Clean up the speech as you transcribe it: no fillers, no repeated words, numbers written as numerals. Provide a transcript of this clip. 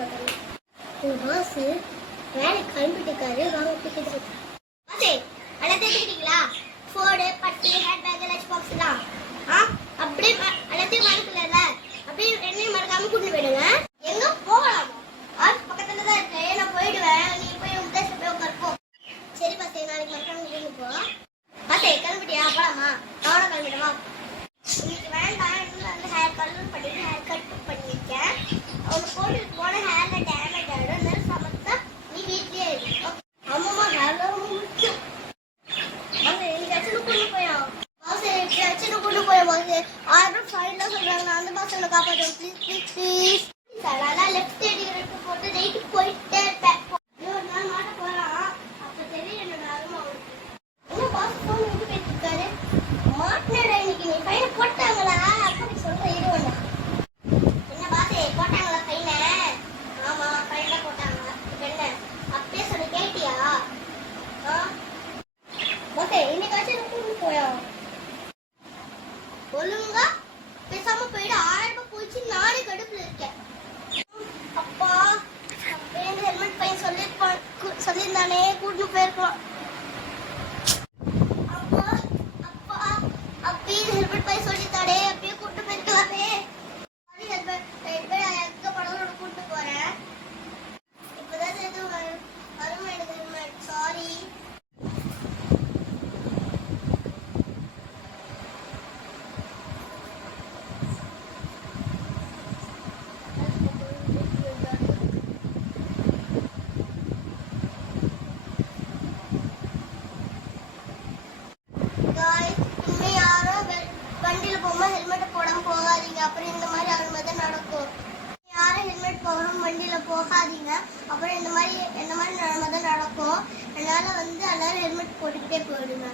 Pass வேலைக்கு கிளம்பிட்டுருக்காரு. வாங்க ticket பாசே எல்லாம் தெரிஞ்சுக்கிட்டீங்களா? ஃபோர்டு பட்டு ஹேண்ட் பேக் லஞ்ச் பாக்ஸ் எல்லாம் அப்படியே எல்லாத்தையும் மறக்கல. அப்படியே என்னையும் மறக்காம கூட்டிட்டு போயிடுங்க. எங்க போகலாமா? ஆஃபீஸ் பக்கத்துல தான் இருக்கு. நான் போயிடுவேன். நீ போய் உங்க தேச போய் உட்காருப்போம். சரி பாசே, நாளைக்கு மறக்காம கூட்டிட்டு போ. பாசே கிளம்பிட்டியா? போலாமா? நானும் கிளம்பிடுவா. இன்னைக்கு வேண்டாம். இன்னும் வந்து ஹேர் கலர் பண்ணிட்டு ஹேர் கட் பண்ணியிருக்கேன். அவங்க போட்டு போன ஹேர்ல டேமேஜ் ஆகிடும். சமத்தா நீ வீட்லயே இருக்கு. அம்மா ஹேர்ல முக்கியம். கொண்டு போய் பாஸ் 1000 ஃபைன்ல சொல்றாங்க. அந்த பசங்களை காப்பாற்றும் ப்ளீஸ் ப்ளீஸ் ப்ளீஸ். அதெல்லாம் லெஃப்ட் சைடு இருக்கு போட்டு ரைட்டு போயிட்டே இருப்பேன். இன்னொரு நாள் மாட்ட போகலாம். அப்போ தெரியும் என்னோட அருமை அவருக்கு. இன்னும் பாஸ் ஃபோன் விட்டு போயிட்டு இருக்காரு. மாட்டினடா இன்னைக்கு. நீ ஃபைனை போட்டாங்களா? அப்படி சொல்ற இருவண்ணா. என்ன பாசே போட்டாங்களா ஃபைனை? ஆமா ஃபைன் தான் போட்டாங்க. என்ன அப்படியே சொல்லி கேட்டியா? பாசே இன்னைக்காச்சும் கூட்டு போயா? ஒழுங்கா பேசாம போயிட்டு 1000 ரூபாய் போயிடுச்சு. நானே கடுப்புல இருக்கேன். அப்பா ஹெல்மெட் பையன் சொல்லியிருந்தானே கூட்டு போயிருக்கலாம். அப்பா அப்பா அப்பயே ஹெல்மெட் பையன் சொல்லித்தானே அப்பயே கூட்டு போயிருக்கலாமே. ஹெல்மெட் எங்க படங்களோட கூட்டு போறேன். இப்பதான் எதுவும் வரும் எனக்கு ஹெல்மெட். சாரி. வண்டியில போகும்போது ஹெல்மெட் போடாம போகாதீங்க. அப்புறம் இந்த மாதிரி ஆகும்போது நடக்கும். யாரும் ஹெல்மெட் போகாம வண்டியில போகாதீங்க. அப்புறம் இந்த மாதிரி நடக்கும். அதனால வந்து எல்லாரும் ஹெல்மெட் போட்டுக்கிட்டே போயிடுங்க.